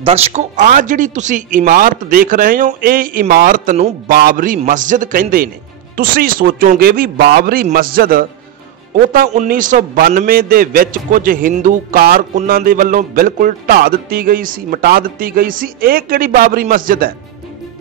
दर्शकों आ जिहड़ी तुसी इमारत देख रहे हो ये इमारत नूं बाबरी मस्जिद कहिंदे ने। तुसी सोचोगे भी बाबरी मस्जिद वो तो 1992 दे विच कुछ हिंदू कारकुनां दे वल्लों बिल्कुल ढा दित्ती गई सी, मिटा दित्ती गई सी। ये किहड़ी बाबरी मस्जिद है?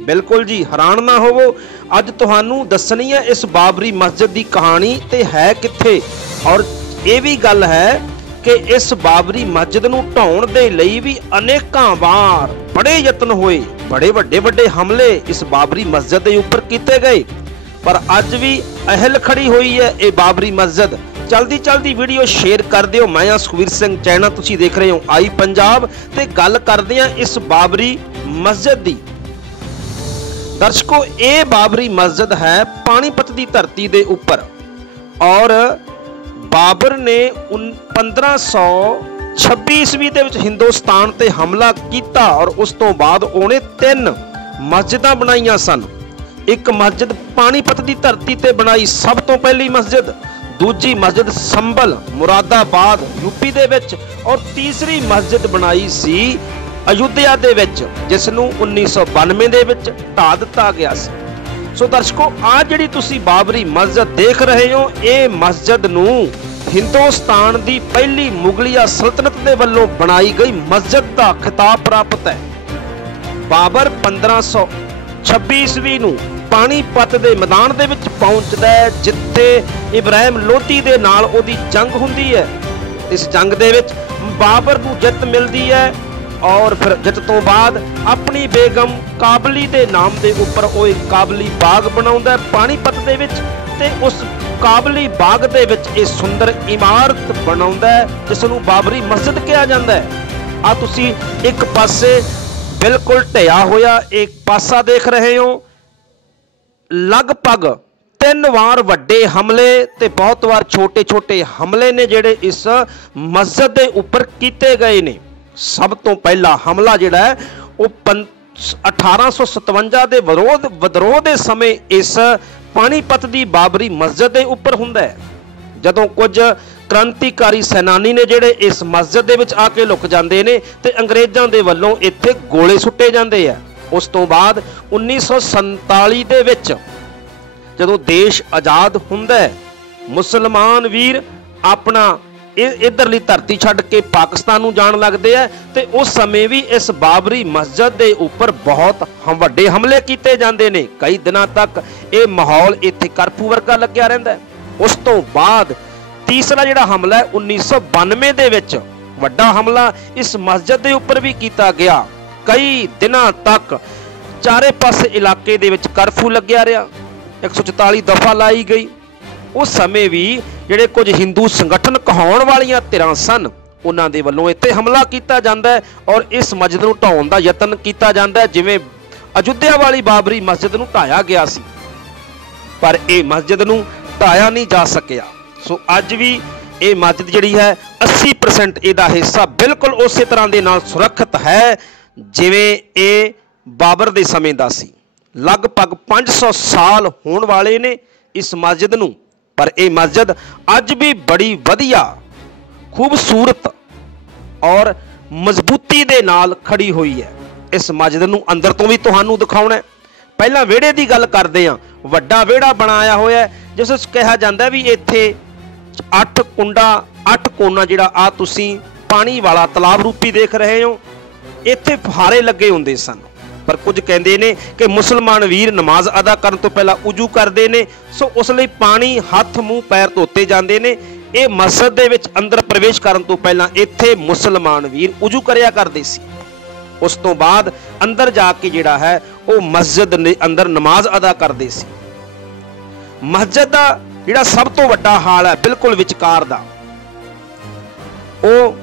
बिल्कुल जी हैरान ना होवो, अज तुहानू दसनी है इस बाबरी मस्जिद की कहानी ते है कित्थे। और ये भी गल है कि इस बाबरी मस्जिद नूं ढाउण दे लई भी अनेकां वार बड़े यत्न होए, बड़े वड्डे वड्डे हमले इस बाबरी मस्जिद के उपर किए गए, पर अज भी अहल खड़ी हुई है ये बाबरी मस्जिद। जल्दी जल्दी वीडियो शेयर कर दिओ। मैं हां सुखवीर सिंह चैना, तुसीं देख रहे हो आई पंजाब ते गल करदे हां इस बाबरी मस्जिद दी। दर्शकों ये बाबरी मस्जिद है पानीपत की धरती के उपर और बाबर ने 1526 ईस्वी दे विच हिंदुस्तान ते हमला किया और उस तो बाद उन्हें 3 मस्जिदां बनाईयां सन। एक मस्जिद पानीपत की धरती ते बनाई सब तो पहली मस्जिद, दूजी मस्जिद संभल मुरादाबाद यूपी दे विच और तीसरी मस्जिद बनाई सी अयोध्या दे विच जिसनूं 1992 दे विच ढा दित्ता गया सी। सो दर्शकों आ जिहड़ी तुसीं बाबरी मस्जिद देख रहे हो ये मस्जिद नूं हिंदुस्तान की पहली मुगलिया सल्तनत के वल्लों बनाई गई मस्जिद का खिताब प्राप्त है। बाबर 1526 ईस्वी नूं पानीपत के मैदान दे विच पहुंचदा है जिथे इब्राहिम लोधी दे नाल ओदी जंग हुंदी है। इस जंग दे विच बाबर नूं जित मिलदी है और फिर जित तो बाद अपनी बेगम काबली के नाम के उपर वो एक काबली बाग बनाउंदा है पानीपत दे विच ते उस काबली बाग दे विच ये सुंदर इमारत बनाउंदा है जिसनूं बाबरी मस्जिद कहा जाता है। आ तुसीं एक पासे बिल्कुल ढिया होया एक पासा देख रहे हो, लगभग 3 वार वड्डे हमले ते बहुत वार छोटे छोटे हमले ने जिहड़े इस मस्जिद के उपर कीते गए ने। सब तो पहला हमला जिहड़ा है वो 1857 के विद्रोह के समय इस पानीपत की बाबरी मस्जिद के उपर हुंदा है, जदों कुछ क्रांतिकारी सैनानी ने जिहड़े इस मस्जिद दे विच आके लुक जांदे ने ते अंग्रेज़ां दे वल्लों इत्थे गोले सुट्टे जांदे आ। उस तो बाद 1947 दे विच जदों देश आज़ाद हुंदा है मुसलमान वीर अपना इधरली धरती छड्ड के पाकिस्तान नूं जाण लगदे आ ते उस समय भी इस बाबरी मस्जिद के उपर बहुत वड्डे हमले किए जाते हैं। कई दिनों तक ये माहौल इत्थे करफ्यू वर्गा लग्या रहिंदा है। उस तो बाद तीसरा जिहड़ा हमला है 1992 दे विच वड्डा हमला इस मस्जिद के उपर भी किया गया। कई दिनों तक चारे पासे इलाके दे विच करफ्यू लग्या रहा, 144 दफा लाई गई। उस समय भी जिहड़े कुछ हिंदू संगठन कहाउण वालियां धिरां सन उन्हां दे वल्लों इत्थे हमला किया जाता है और इस मस्जिद नूं ढाउण दा यतन किया जाता है जिवें अयोध्या वाली बाबरी मस्जिद नूं ढाया गया सी, पर यह मस्जिद नूं ढाया नहीं जा सकिया। सो अज भी ये मस्जिद जिहड़ी है 80% इहदा हिस्सा बिल्कुल उस तरह के नाल सुरक्षित है जिवें ये बाबर दे समय दा सी। लगभग 500 साल होण वाले ने इस मस्जिद नूं, पर यह मस्जिद अज भी बड़ी वधिया खूबसूरत और मजबूती दे नाल खड़ी हुई है। इस मस्जिद नूं अंदर तो भी तुहानूं दिखाउणा है। पहला विहड़े की गल करदे हां, वड्डा विहड़ा बनाया होया है जिस विच कहा जाता भी इत्थे 8 कुंडा 8 कोना जिहड़ा आ तुसीं पानी वाला तलाब रूपी देख रहे हो, इत्थे फुहारे लगे हुंदे सन। पर कुछ कहते हैं कि मुसलमान वीर नमाज अदा करने तो पहला उजू करते हैं, सो उसलिए पानी हथ मूँह पैर धोते जाते हैं। ये मस्जिद दे विच अंदर प्रवेश करने तो पहला इत्थे मुसलमान वीर उजू करया करते सी। उस तो बाद अंदर जाके जिहड़ा है वो मस्जिद ने अंदर नमाज अदा करते सी। मस्जिद का जिहड़ा सब तो वड्डा हाल है बिल्कुल विचकार दा, वो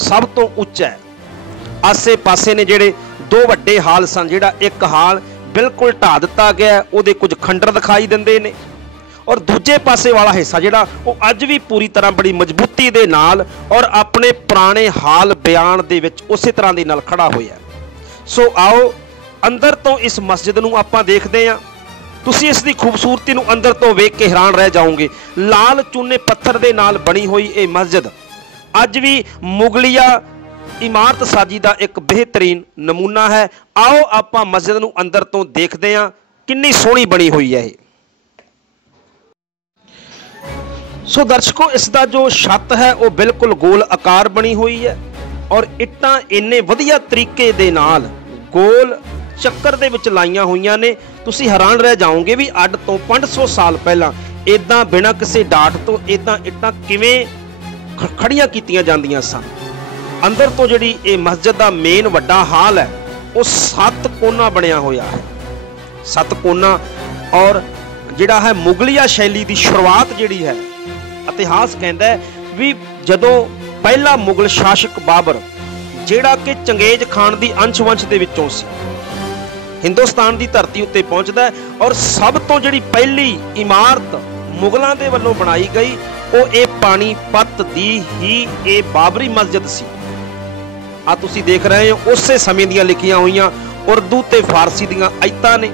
सब तो उच्चा है। आसे पासे ने जिहड़े 2 वड्डे हाल सन, जिहड़ा एक हाल बिल्कुल ढा दिता गया, उहदे कुछ खंडर दिखाई दिंदे ने और दूजे पासे वाला हिस्सा जिहड़ा वो अज भी पूरी तरह बड़ी मजबूती दे नाल और अपने पुराने हाल बयान दे विच उसे तरह दे नाल खड़ा होया। सो आओ अंदर तो इस मस्जिद नूं आपां देखदे हां। तुसीं इस दी खूबसूरती नूं अंदर तो वेख के हैरान रह जाओगे। लाल चूने पत्थर दे नाल बनी हुई ये मस्जिद अज भी मुगलिया इमारत साजी का एक बेहतरीन नमूना है। आओ आपां मस्जिद नूं अंदर तो देखते हैं कितनी सोहनी बनी हुई है। सो दर्शकों, इसका जो छत है वो बिल्कुल गोल आकार बनी हुई है और इट्टां इन्ने वधिया तरीके दे नाल गोल ਚੱਕਰ ਦੇ ਵਿੱਚ ਲਾਈਆਂ ਹੋਈਆਂ ਨੇ। ਤੁਸੀਂ हैरान रह जाओगे भी ਅੱਡ ਤੋਂ 500 साल पहला इदां बिना किसी डाट तो इदां इट्टां किवें खड़ियां कीतियां जांदियां सन। अंदर तो जिहड़ी ये मस्जिद का मेन वड्डा हाल है वो 7 कोना बनया होया है। 7 कोना और जिहड़ा है मुगलिया शैली की शुरुआत जिहड़ी है, इतिहास कहता है भी जदों पहला मुगल शासक बाबर जिहड़ा कि चंगेज खान की अंश-वंश दे विचों सी, हिंदुस्तान की धरती उत्ते पहुंचता है और सब तो जिहड़ी पहली इमारत मुगलों के वल्लों बनाई गई वो ये पानीपत दी ही ये बाबरी मस्जिद सी। आ तुसी देख रहे हो उस समय दियां लिखियां हुईयां उर्दू ते फारसी दियां आयतां ने।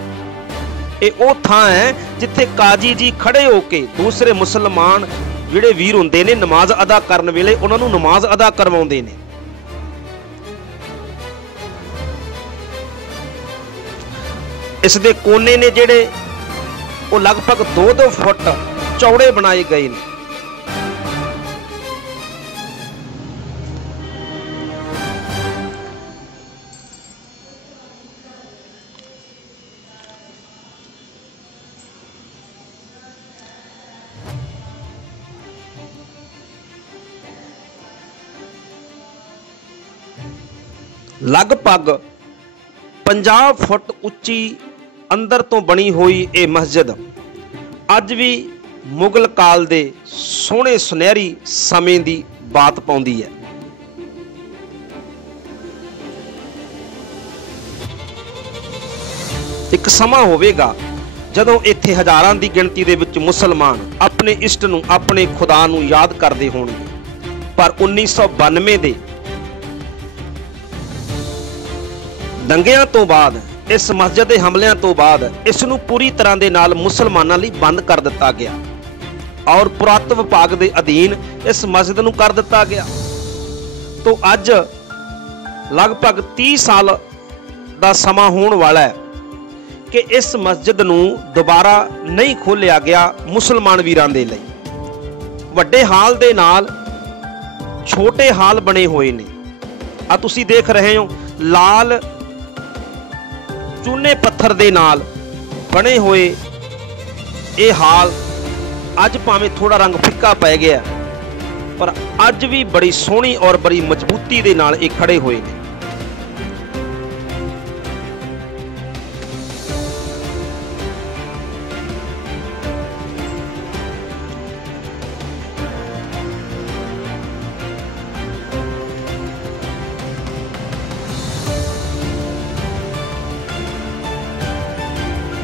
ये वो थां है जिथे काजी जी खड़े होके दूसरे मुसलमान जिहड़े वीर हुंदे ने नमाज अदा करन वेले उन्हां नूं नमाज अदा करवाउंदे ने। इस दे कोने ने जिहड़े वो लगभग 2-2 फुट चौड़े बनाए गए हैं। लगभग 50 फुट उच्ची अंदर तो बनी हुई ये मस्जिद अज भी मुगल काल दे सोहने सुनहरी समय की बात पाउंदी है। एक समा होवेगा जदों इत्थे हज़ारां दी गिणती दे विच मुसलमान अपने इष्ट नूं अपने खुदा नूं याद करदे होणगे, पर 1992 दे दंगियां तो बाद इस मस्जिद के हमलियां तो बाद इसनूं पूरी तरह दे नाल मुसलमानां लई बंद कर दिता गया और पुरातत्व विभाग के अधीन इस मस्जिद नूं कर दिता गया। तो अज लगभग 30 साल का समा होने वाला है कि इस मस्जिद नूं दोबारा नहीं खोलिया गया मुसलमान वीरां दे लई। वड्डे हाल दे नाल छोटे हाल बने हुए ने। आ तुसीं देख रहे हो लाल चूने पत्थर दे नाल बने हुए ये हाल अज भावें थोड़ा रंग फिक्का पै गया पर अज भी बड़ी सोहनी और बड़ी मजबूती दे नाल ये खड़े हुए हैं।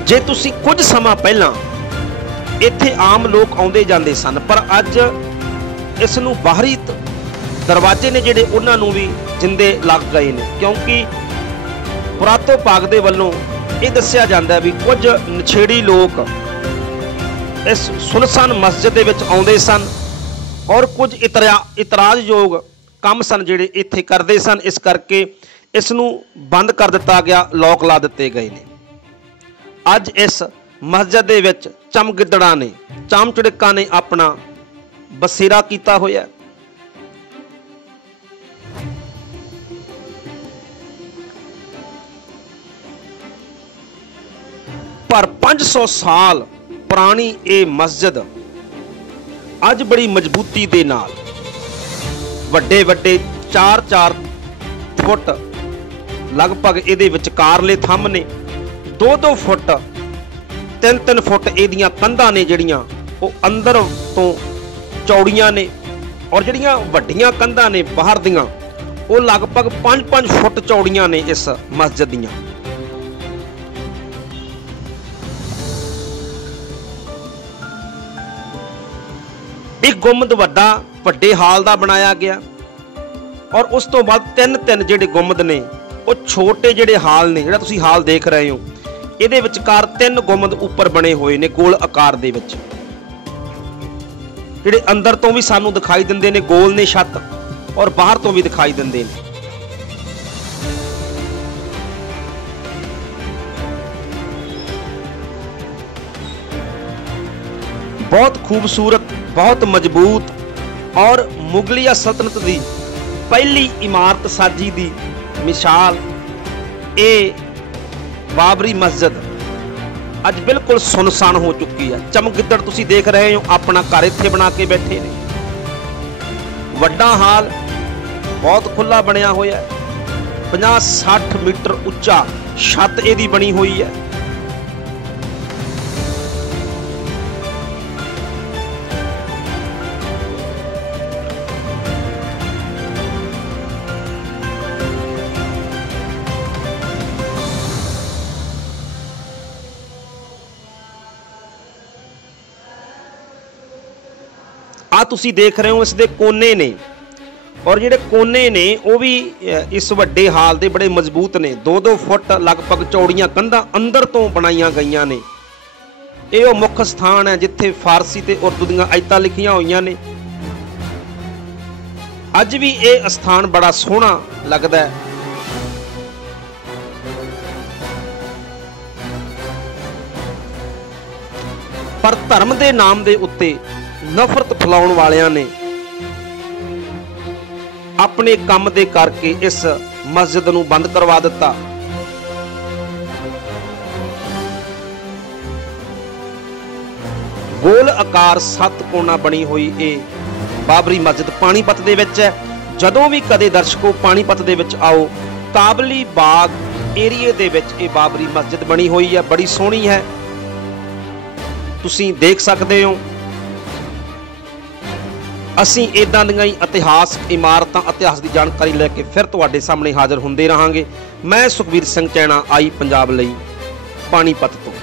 जे तुसी कुछ समा पहला इत्थे आम लोग आउंदे जांदे सन, पर अज इस नूं बाहरी दरवाजे ने जिहड़े उन्हां नूं भी जिंदे लग गए ने, क्योंकि पुरातत्व विभाग दे वल्लों ये दस्सिया जांदा भी कुछ नछेड़ी लोग इस सुनसान मस्जिद दे विच आउंदे सन और कुछ इतराजयोग काम सन जिहड़े इत्थे करदे सन। इस करके इस नूं बंद कर दिता गया, लॉक ला दिते गए ने। अज इस मस्जिद दे विच चमगिद्दड़ां ने चामचड़िकां ने अपना बसेरा कीता होया। पर 500 साल पुरानी ये मस्जिद अज बड़ी मजबूती दे नाल वड्डे वड्डे 4-4 फुट लगभग इहदे विचकारले थंम ने, 2-2 फुट 3-3 फुट इहदियां कंधां ने जिहड़ियां वो अंदर तो चौड़ियां ने और जिहड़ियां वड्डियां कंधां ने बाहर दियां वो लगभग 5-5 फुट चौड़ियां ने इस मस्जिद दियां। एक गुंबद वड्डे हाल दा बनाया गया और उस तो बाद 3-3 जिहड़े गुंबद ने वो छोटे जिहड़े हाल ने, जिहड़ा तुसीं हाल देख रहे हो ਇਹਦੇ ਵਿਚਕਾਰ 3 ਗੁੰਮਦ ਉੱਪਰ ਬਣੇ ਹੋਏ ਨੇ ਗੋਲ ਆਕਾਰ ਦੇ ਵਿੱਚ, ਜਿਹੜੇ ਅੰਦਰ ਤੋਂ ਵੀ ਸਾਨੂੰ ਦਿਖਾਈ ਦਿੰਦੇ ਨੇ, ਗੋਲ ਨੇ ਛੱਤ ਔਰ ਬਾਹਰ ਤੋਂ ਵੀ ਦਿਖਾਈ ਦਿੰਦੇ ਨੇ। बहुत खूबसूरत, बहुत मजबूत और मुगलिया सल्तनत की पहली इमारत साजी की मिसाल ये बाबरी मस्जिद अज बिल्कुल सुनसान हो चुकी है। चमगिद्दड़ तुसी देख रहे हो अपना घर इत्थे बना के बैठे ने। वड्डा हाल बहुत खुला बनया होया है, 50-60 मीटर उच्चा छत इहदी बनी हुई है। आ तुसी देख रहे हो इस दे कोने ने, और जिहड़े कोने ने वो भी इस वड्डे हाल दे बड़े मजबूत ने। 2-2 फुट लगभग चौड़ियां कंधां अंदर तो बनाईयां गईयां ने। ये मुख स्थान है जिथे फारसी ते उर्दू दीयां आयतां लिखियां होईयां ने। अज भी ये स्थान बड़ा सोहना लगदा है। पर धर्म दे नाम दे उत्ते नफरत फैलाउण वालियां ने अपने काम दे करके इस मस्जिद नूं बंद करवा दिता। गोल आकार 7 कोना बनी हुई ये बाबरी मस्जिद पानीपत दे विच है। जदों भी कदे दर्शकों पानीपत दे विच आओ, काबली बाग एरिए दे विच ये बाबरी मस्जिद बनी हुई है, बड़ी सोहनी है, तुसीं देख सकते हो। असीं इदां दीआं ही इतिहासक इमारतां इतिहास की जानकारी लैके फिर तुहाडे सामने हाज़र हुंदे रहांगे। मैं सुखबीर सिंह चैना, आई पंजाब लई, पानीपत तो।